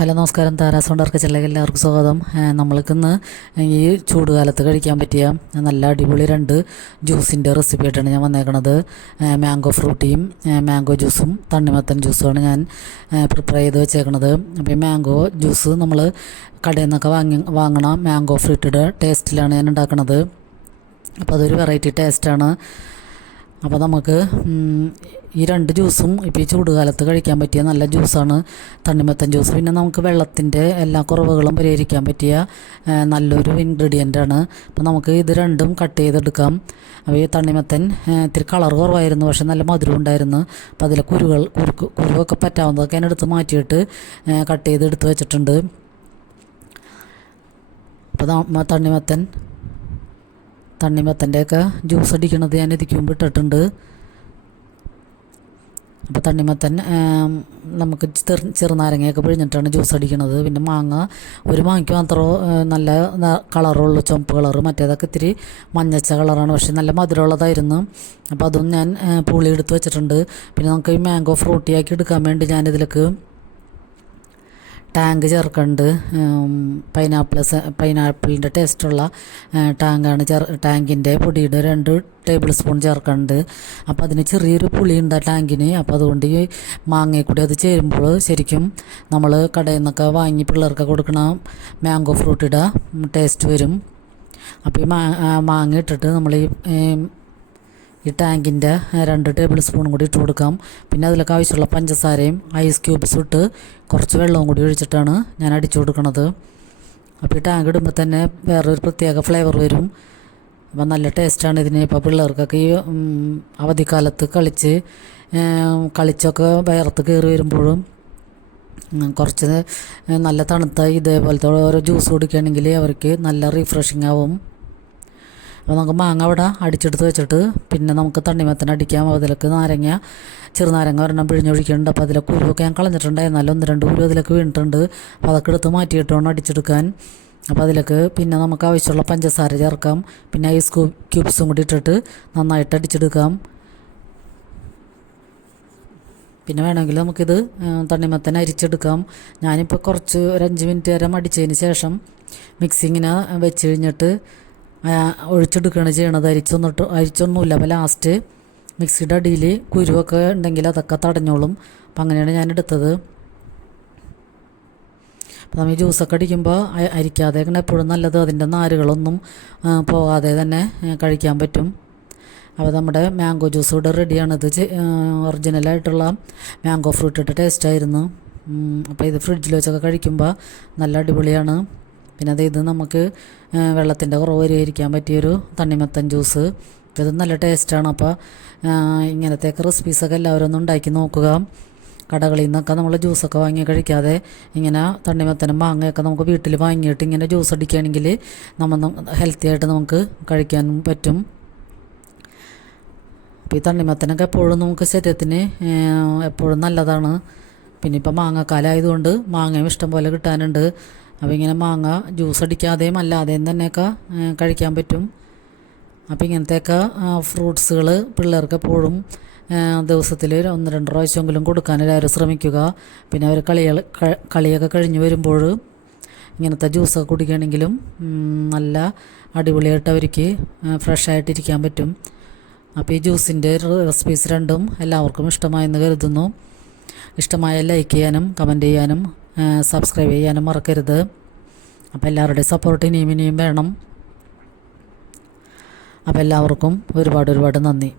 Hello നമസ്കാരം, Tara's വണ്ടർക്ക് ചെല്ലേക്ക് എല്ലാവർക്കും സ്വാഗതം. നമ്മൾക്കിന്ന് ഈ ചൂടുകാലത്ത് കഴിക്കാൻ പറ്റിയ നല്ല അടിപൊളി 2 ജ്യൂസിൻ്റെ റെസിപ്പി ആയിട്ടാണ് ഞാൻ വന്നേക്കണത്. മാംഗോ ഫ്രൂട്ടിയും മാംഗോ ജ്യൂസും തണ്ണിമത്തൻ ജ്യൂസുമാണ് ഞാൻ പ്രിപ്പയർ ചെയ്ത് വെച്ചേക്കണത്. അപ്പോൾ ഈ മാംഗോ ജ്യൂസ് നമ്മൾ കടയിൽ നിന്നൊക്കെ വാങ്ങണ മാംഗോ ഫ്രൂട്ടിയുടെ ടേസ്റ്റിലാണ് ഞാൻ ഉണ്ടാക്കണത്. അപ്പോൾ അതൊരു വെറൈറ്റി ടേസ്റ്റാണ്. അപ്പോൾ നമുക്ക് ഈ 2 ജ്യൂസും ഇപ്പോൾ ഈ ചൂടുകാലത്ത് കഴിക്കാൻ പറ്റിയ നല്ല ജ്യൂസാണ് തണ്ണിമത്തൻ ജ്യൂസ്. പിന്നെ നമുക്ക് വെള്ളത്തിൻ്റെ എല്ലാ കുറവുകളും പരിഹരിക്കാൻ പറ്റിയ നല്ലൊരു ഇൻഗ്രീഡിയൻ്റാണ്. അപ്പോൾ നമുക്ക് ഇത് രണ്ടും കട്ട് ചെയ്തെടുക്കാം. അപ്പോൾ ഈ തണ്ണിമത്തൻ ഇത്തിരി കളർ കുറവായിരുന്നു, പക്ഷെ നല്ല മധുരം ഉണ്ടായിരുന്നു. അപ്പോൾ അതിലെ കുരുവൊക്കെ പറ്റാവുന്നതൊക്കെ ഞാൻ എടുത്ത് മാറ്റിയിട്ട് കട്ട് ചെയ്ത് എടുത്ത് വെച്ചിട്ടുണ്ട്. അപ്പോൾ തണ്ണിമത്തൻ്റെയൊക്കെ ജ്യൂസ് അടിക്കണത് ഞാൻ ഇതിക്ക് മുമ്പ് ഇട്ടിട്ടുണ്ട്. അപ്പോൾ തണ്ണിമത്തൻ നമുക്ക് ചെറുനാരങ്ങയൊക്കെ പിഴിഞ്ഞിട്ടാണ് ജ്യൂസ് അടിക്കണത്. പിന്നെ ഒരു മാങ്ങയ്ക്ക് മാത്രമേ നല്ല കളറുള്ളൂ, ചുവപ്പ് കളറ്. മറ്റേതൊക്കെ ഇത്തിരി മഞ്ഞച്ച കളറാണ്, പക്ഷെ നല്ല മധുരമുള്ളതായിരുന്നു. അപ്പോൾ അതും ഞാൻ പുളി എടുത്ത് വെച്ചിട്ടുണ്ട്. പിന്നെ നമുക്ക് ഈ മാംഗോ ഫ്രൂട്ടിയാക്കി എടുക്കാൻ വേണ്ടി ഞാനിതിലേക്ക് ടാങ്ക് ചേർക്കുന്നുണ്ട്. പൈനാപ്പിളിൻ്റെ ടേസ്റ്റുള്ള ടാങ്കാണ്. ടാങ്കിൻ്റെ പൊടിയുടെ 2 ടേബിൾ സ്പൂൺ ചേർക്കുന്നുണ്ട്. അപ്പോൾ അതിന് ചെറിയൊരു പുളി ഉണ്ട് ആ ടാങ്കിന്. അപ്പോൾ അതുകൊണ്ട് ഈ മാങ്ങയിൽ കൂടി അത് ചേരുമ്പോൾ ശരിക്കും നമ്മൾ കടയിൽ നിന്നൊക്കെ വാങ്ങി പിള്ളേർക്ക് കൊടുക്കണ മാംഗോ ഫ്രൂട്ടിയുടെ ടേസ്റ്റ് വരും. അപ്പോൾ ഈ മാങ്ങ ഇട്ടിട്ട് നമ്മൾ ഈ ടാങ്കിൻ്റെ 2 ടേബിൾ സ്പൂണും കൂടി ഇട്ട് കൊടുക്കാം. പിന്നെ അതിലൊക്കെ ആവശ്യമുള്ള പഞ്ചസാരയും ഐസ് ക്യൂബ്സും ഇട്ട് കുറച്ച് വെള്ളവും കൂടി ഒഴിച്ചിട്ടാണ് ഞാൻ അടിച്ചു കൊടുക്കുന്നത്. അപ്പോൾ ഈ ടാങ്ക് ഇടുമ്പോൾ തന്നെ വേറൊരു പ്രത്യേക ഫ്ലേവർ വരും. അപ്പോൾ നല്ല ടേസ്റ്റാണ് ഇതിന്. ഇപ്പോൾ പിള്ളേർക്കൊക്കെ ഈ അവധിക്കാലത്ത് കളിച്ചൊക്കെ വയർത്ത് കയറി വരുമ്പോഴും കുറച്ച് നല്ല തണുത്ത ഇതേപോലത്തെ ഓരോ ജ്യൂസ് കുടിക്കുകയാണെങ്കിൽ അവർക്ക് നല്ല റീഫ്രഷിങ് ആവും. അപ്പോൾ നമുക്ക് മാങ്ങ അവിടെ അടിച്ചെടുത്ത് വെച്ചിട്ട് പിന്നെ നമുക്ക് തണ്ണിമത്തൻ അടിക്കാം. അതിലേക്ക് ചെറുനാരങ്ങ ഒരെണ്ണം പിഴിഞ്ഞൊഴിക്കുന്നുണ്ട്. അപ്പോൾ അതിലെ കുരുവൊക്കെ ഞാൻ കളഞ്ഞിട്ടുണ്ടായിരുന്നാലും 1-2 കുരു അതിലേക്ക് വീണിട്ടുണ്ട്. അപ്പോൾ അതൊക്കെ എടുത്ത് മാറ്റിയിട്ട് വേണം അടിച്ചെടുക്കാൻ. അപ്പോൾ അതിലേക്ക് പിന്നെ നമുക്ക് ആവശ്യമുള്ള പഞ്ചസാര ചേർക്കാം. പിന്നെ ഐസ് ക്യൂബ്സും കൂടി ഇട്ടിട്ട് നന്നായിട്ട് അടിച്ചെടുക്കാം. പിന്നെ വേണമെങ്കിൽ നമുക്കിത് തണ്ണിമത്തൻ അരിച്ചെടുക്കാം. ഞാനിപ്പോൾ ഒരു 5 മിനിറ്റ് നേരം അടിച്ചതിന് ശേഷം മിക്സിങ്ങിനെ വെച്ച് കഴിഞ്ഞിട്ട് ഒഴിച്ചെടുക്കുകയാണ് ചെയ്യണത്. അരിച്ചൊന്നുമില്ല. അപ്പോൾ ലാസ്റ്റ് മിക്സിയുടെ അടിയിൽ കുരുവൊക്കെ ഉണ്ടെങ്കിൽ അതൊക്കെ തടഞ്ഞോളും. അപ്പം അങ്ങനെയാണ് ഞാൻ എടുത്തത്. അപ്പോൾ നമ്മൾ ഈ ജ്യൂസൊക്കെ അടിക്കുമ്പോൾ അരിക്കാതെ എപ്പോഴും നല്ലത്. അതിൻ്റെ നാരുകളൊന്നും പോകാതെ തന്നെ കഴിക്കാൻ പറ്റും. അപ്പോൾ നമ്മുടെ മാംഗോ ജ്യൂസ് ഇവിടെ റെഡിയാണ്. ഇത് ഒറിജിനലായിട്ടുള്ള മാംഗോ ഫ്രൂട്ടിൻ്റെ ടേസ്റ്റായിരുന്നു. അപ്പോൾ ഇത് ഫ്രിഡ്ജിൽ വെച്ചൊക്കെ കഴിക്കുമ്പോൾ നല്ല അടിപൊളിയാണ്. പിന്നെ ഇത് നമുക്ക് വെള്ളത്തിൻ്റെ കുറവ് പരിഹരിക്കാൻ പറ്റിയൊരു തണ്ണിമത്തൻ ജ്യൂസ്. ഇത് നല്ല ടേസ്റ്റാണ്. അപ്പോൾ ഇങ്ങനത്തെയൊക്കെ റെസിപ്പീസൊക്കെ എല്ലാവരും ഒന്ന് ഉണ്ടാക്കി നോക്കുക. കടകളിൽ നിന്നൊക്കെ നമ്മൾ ജ്യൂസൊക്കെ വാങ്ങി കഴിക്കാതെ ഇങ്ങനെ തണ്ണിമത്തനും മാങ്ങയൊക്കെ നമുക്ക് വീട്ടിൽ വാങ്ങിയിട്ട് ഇങ്ങനെ ജ്യൂസ് അടിക്കുകയാണെങ്കിൽ നമ്മൾ ഹെൽത്തി ആയിട്ട് നമുക്ക് കഴിക്കാനും പറ്റും. അപ്പോൾ ഈ തണ്ണിമത്തനൊക്കെ എപ്പോഴും നമുക്ക് ശരീരത്തിന് എപ്പോഴും നല്ലതാണ്. പിന്നെ ഇപ്പോൾ മാങ്ങക്കാലമായതുകൊണ്ട് മാങ്ങയും ഇഷ്ടം പോലെ കിട്ടാനുണ്ട്. അപ്പോൾ ഇങ്ങനെ മാങ്ങ ജ്യൂസ് അടിക്കാതെയും അല്ലാതെയും തന്നെയൊക്കെ കഴിക്കാൻ പറ്റും. അപ്പോൾ ഇങ്ങനത്തെയൊക്കെ ഫ്രൂട്ട്സുകൾ പിള്ളേർക്ക് എപ്പോഴും ദിവസത്തിൽ 1-2 പ്രാവശ്യമെങ്കിലും കൊടുക്കാൻ എല്ലാവരും ശ്രമിക്കുക. പിന്നെ അവർ കളിയൊക്കെ കഴിഞ്ഞ് വരുമ്പോൾ ഇങ്ങനത്തെ ജ്യൂസൊക്കെ കുടിക്കുകയാണെങ്കിലും നല്ല അടിപൊളിയായിട്ട് അവർക്ക് ഫ്രഷായിട്ടിരിക്കാൻ പറ്റും. അപ്പോൾ ഈ ജ്യൂസിൻ്റെ റെസിപ്പീസ് 2ഉം എല്ലാവർക്കും ഇഷ്ടമായെന്ന് കരുതുന്നു. ഇഷ്ടമായ ലൈക്ക് ചെയ്യാനും കമൻറ്റ് ചെയ്യാനും സബ്സ്ക്രൈബ് ചെയ്യാനും മറക്കരുത്. അപ്പോൾ എല്ലാവരുടെയും സപ്പോർട്ട് ഇനിയും വേണം. അപ്പോൾ എല്ലാവർക്കും ഒരുപാട് നന്ദി.